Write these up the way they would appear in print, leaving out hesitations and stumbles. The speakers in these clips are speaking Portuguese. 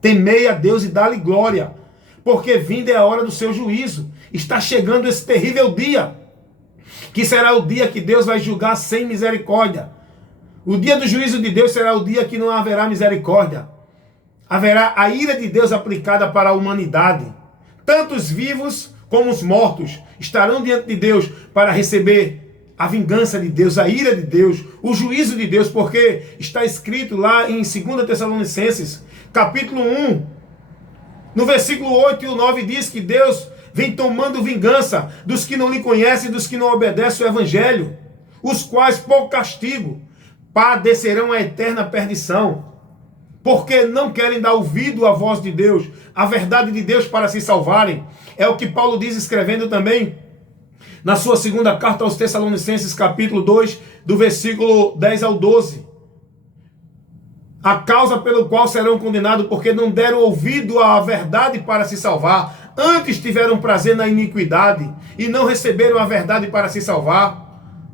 Temei a Deus e dá-lhe glória, porque vinda é a hora do seu juízo. Está chegando esse terrível dia, que será o dia que Deus vai julgar sem misericórdia. O dia do juízo de Deus será o dia que não haverá misericórdia. Haverá a ira de Deus aplicada para a humanidade. Tanto os vivos como os mortos estarão diante de Deus para receber a vingança de Deus, a ira de Deus, o juízo de Deus, porque está escrito lá em 2 Tessalonicenses, capítulo 1, no versículo 8 e o 9, diz que Deus vem tomando vingança dos que não lhe conhecem, dos que não obedecem o evangelho, os quais, por castigo, padecerão a eterna perdição, porque não querem dar ouvido à voz de Deus, à verdade de Deus para se salvarem. É o que Paulo diz escrevendo também na sua segunda carta aos Tessalonicenses, capítulo 2, do versículo 10 ao 12. A causa pelo qual serão condenados, porque não deram ouvido à verdade para se salvar, antes tiveram prazer na iniquidade, e não receberam a verdade para se salvar.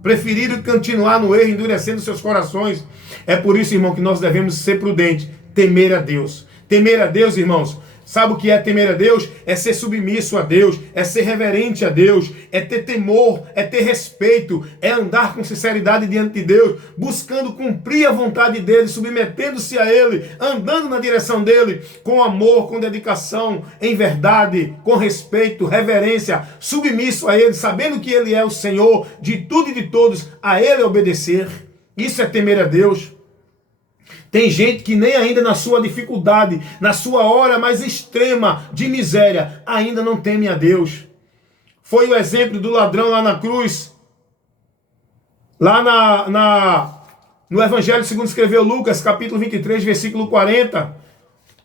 Preferiram continuar no erro, endurecendo seus corações. É por isso, irmão, que nós devemos ser prudentes, temer a Deus. Temer a Deus, irmãos, sabe o que é temer a Deus? É ser submisso a Deus, é ser reverente a Deus, é ter temor, é ter respeito, é andar com sinceridade diante de Deus, buscando cumprir a vontade dEle, submetendo-se a Ele, andando na direção dEle, com amor, com dedicação, em verdade, com respeito, reverência, submisso a Ele, sabendo que Ele é o Senhor de tudo e de todos, a Ele obedecer. Isso é temer a Deus. Tem gente que nem ainda na sua dificuldade, na sua hora mais extrema de miséria, ainda não teme a Deus. Foi o exemplo do ladrão lá na cruz, lá no Evangelho segundo escreveu Lucas, capítulo 23, versículo 40.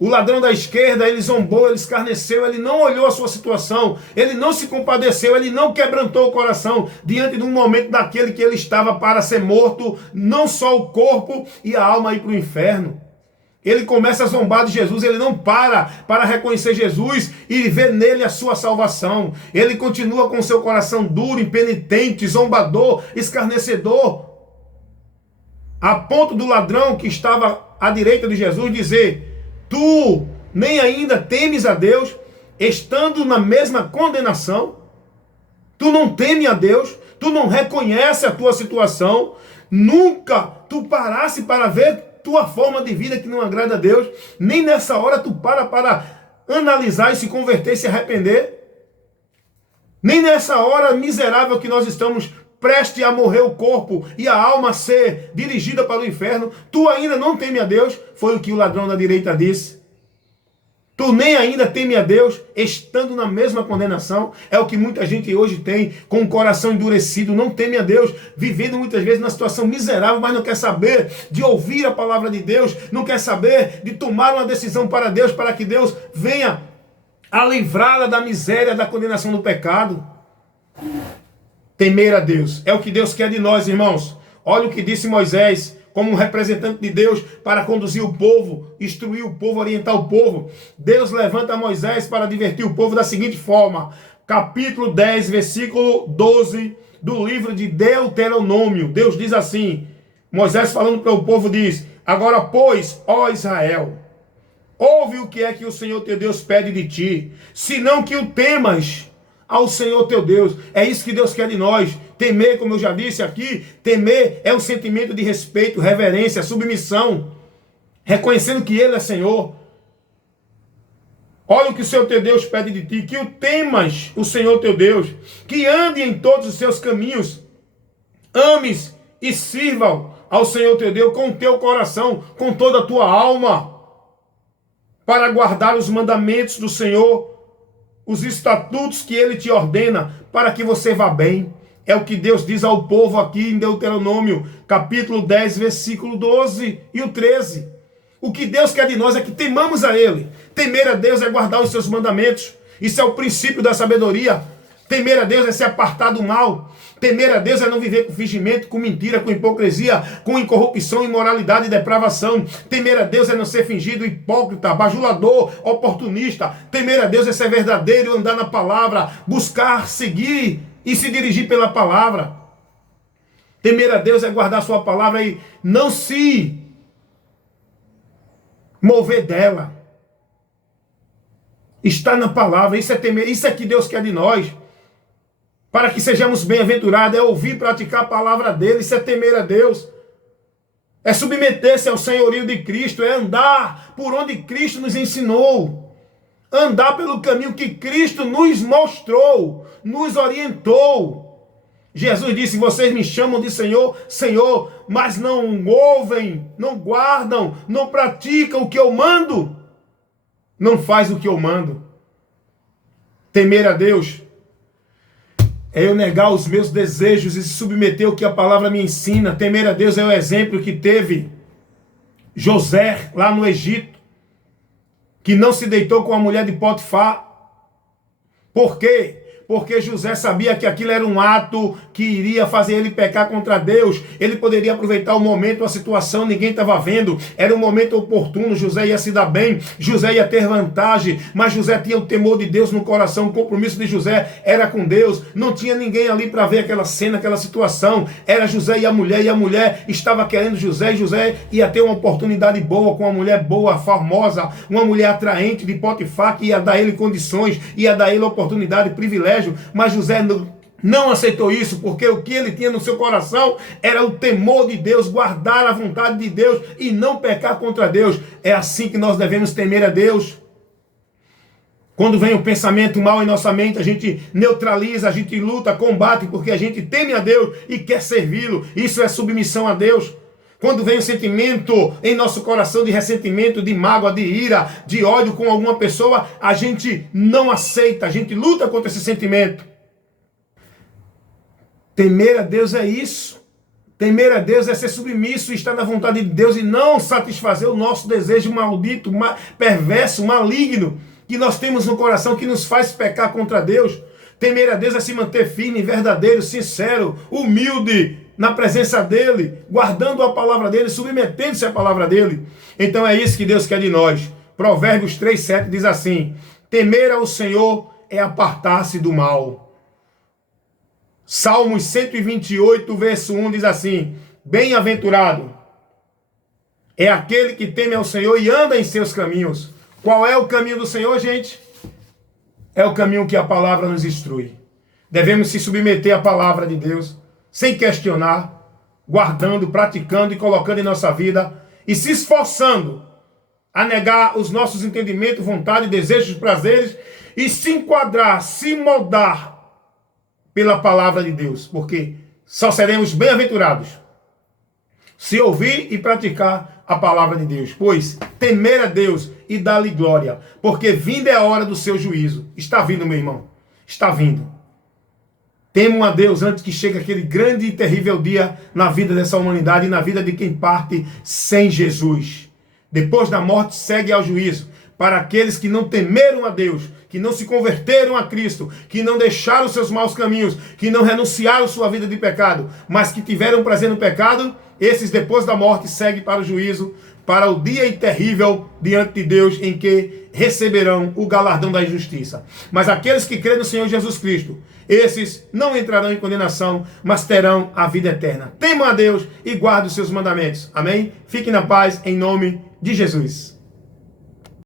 O ladrão da esquerda, ele zombou, ele escarneceu, ele não olhou a sua situação, ele não se compadeceu, ele não quebrantou o coração diante de um momento daquele que ele estava para ser morto, não só o corpo e a alma ir para o inferno. Ele começa a zombar de Jesus, ele não para reconhecer Jesus e ver nele a sua salvação. Ele continua com seu coração duro, impenitente, zombador, escarnecedor, a ponto do ladrão que estava à direita de Jesus dizer: tu nem ainda temes a Deus, estando na mesma condenação? Tu não teme a Deus, tu não reconhece a tua situação, nunca tu parasse para ver tua forma de vida que não agrada a Deus, nem nessa hora tu para analisar e se converter e se arrepender, nem nessa hora miserável que nós estamos prestes a morrer o corpo e a alma a ser dirigida para o inferno, tu ainda não teme a Deus? Foi o que o ladrão da direita disse. Tu nem ainda teme a Deus, estando na mesma condenação. É o que muita gente hoje tem, com o coração endurecido, não teme a Deus, vivendo muitas vezes na situação miserável, mas não quer saber de ouvir a palavra de Deus, não quer saber de tomar uma decisão para Deus, para que Deus venha a livrá-la da miséria, da condenação do pecado. Temer a Deus é o que Deus quer de nós, irmãos. Olha o que disse Moisés, como um representante de Deus, para conduzir o povo, instruir o povo, orientar o povo. Deus levanta Moisés para divertir o povo da seguinte forma. Capítulo 10, versículo 12 do livro de Deuteronômio. Deus diz assim, Moisés falando para o povo diz: agora, pois, ó Israel, ouve o que é que o Senhor teu Deus pede de ti, senão que o temas ao Senhor teu Deus. É isso que Deus quer de nós. Temer, como eu já disse aqui, temer é um sentimento de respeito, reverência, submissão, reconhecendo que Ele é Senhor. Olha o que o Senhor teu Deus pede de ti, que o temas o Senhor teu Deus, que ande em todos os seus caminhos, ames e sirva ao Senhor teu Deus com o teu coração, com toda a tua alma, para guardar os mandamentos do Senhor, os estatutos que Ele te ordena, para que você vá bem. É o que Deus diz ao povo aqui em Deuteronômio, capítulo 10, versículo 12 e o 13. O que Deus quer de nós é que temamos a Ele. Temer a Deus é guardar os seus mandamentos. Isso é o princípio da sabedoria. Temer a Deus é se apartar do mal. Temer a Deus é não viver com fingimento, com mentira, com hipocrisia, com incorrupção, imoralidade e depravação. Temer a Deus é não ser fingido, hipócrita, bajulador, oportunista. Temer a Deus é ser verdadeiro, andar na palavra, buscar, seguir e se dirigir pela palavra. Temer a Deus é guardar sua palavra e não se mover dela. Está na palavra, isso é temer, isso é que Deus quer de nós. Para que sejamos bem-aventurados, é ouvir e praticar a palavra dele, isso é temer a Deus. É submeter-se ao senhorio de Cristo, é andar por onde Cristo nos ensinou. Andar pelo caminho que Cristo nos mostrou, nos orientou. Jesus disse, vocês me chamam de Senhor, Senhor, mas não ouvem, não guardam, não praticam o que eu mando. Não faz o que eu mando. Temer a Deus é eu negar os meus desejos e se submeter ao que a palavra me ensina. Temer a Deus é o exemplo que teve José lá no Egito, que não se deitou com a mulher de Potifar. Por quê? Porque José sabia que aquilo era um ato que iria fazer ele pecar contra Deus. Ele poderia aproveitar o momento, a situação, ninguém estava vendo. Era um momento oportuno, José ia se dar bem, José ia ter vantagem, mas José tinha o temor de Deus no coração. O compromisso de José era com Deus. Não tinha ninguém ali para ver aquela cena, aquela situação. Era José e a mulher estava querendo José, e José ia ter uma oportunidade boa com uma mulher boa, formosa, uma mulher atraente de Potifar, que ia dar ele condições, ia dar ele oportunidade, privilégio. Mas José não aceitou isso, porque o que ele tinha no seu coração era o temor de Deus, guardar a vontade de Deus e não pecar contra Deus. É assim que nós devemos temer a Deus. Quando vem o pensamento mal em nossa mente, a gente neutraliza, a gente luta, combate, porque a gente teme a Deus e quer servi-lo. Isso é submissão a Deus. Quando vem o sentimento em nosso coração de ressentimento, de mágoa, de ira, de ódio com alguma pessoa, a gente não aceita, a gente luta contra esse sentimento. Temer a Deus é isso. Temer a Deus é ser submisso e estar na vontade de Deus e não satisfazer o nosso desejo maldito, perverso, maligno que nós temos no coração, que nos faz pecar contra Deus. Temer a Deus é se manter firme, verdadeiro, sincero, humilde na presença dele, guardando a palavra dele, submetendo-se à palavra dele. Então é isso que Deus quer de nós. Provérbios 3:7 diz assim: temer ao Senhor é apartar-se do mal. Salmos 128, verso 1 diz assim: bem-aventurado é aquele que teme ao Senhor e anda em seus caminhos. Qual é o caminho do Senhor, gente? É o caminho que a palavra nos instrui. Devemos se submeter à palavra de Deus, sem questionar, guardando, praticando e colocando em nossa vida e se esforçando a negar os nossos entendimentos, vontade, desejos, prazeres e se enquadrar, se moldar pela palavra de Deus, porque só seremos bem-aventurados se ouvir e praticar a palavra de Deus, pois temer a Deus e dar-lhe glória, porque vinda é a hora do seu juízo. Está vindo, meu irmão, está vindo. Temam a Deus antes que chegue aquele grande e terrível dia na vida dessa humanidade e na vida de quem parte sem Jesus. Depois da morte segue ao juízo. Para aqueles que não temeram a Deus, que não se converteram a Cristo, que não deixaram seus maus caminhos, que não renunciaram sua vida de pecado, mas que tiveram prazer no pecado, esses depois da morte seguem para o juízo, para o dia terrível diante de Deus, em que receberão o galardão da injustiça. Mas aqueles que creem no Senhor Jesus Cristo, esses não entrarão em condenação, mas terão a vida eterna. Temam a Deus e guardem os seus mandamentos. Amém? Fiquem na paz, em nome de Jesus.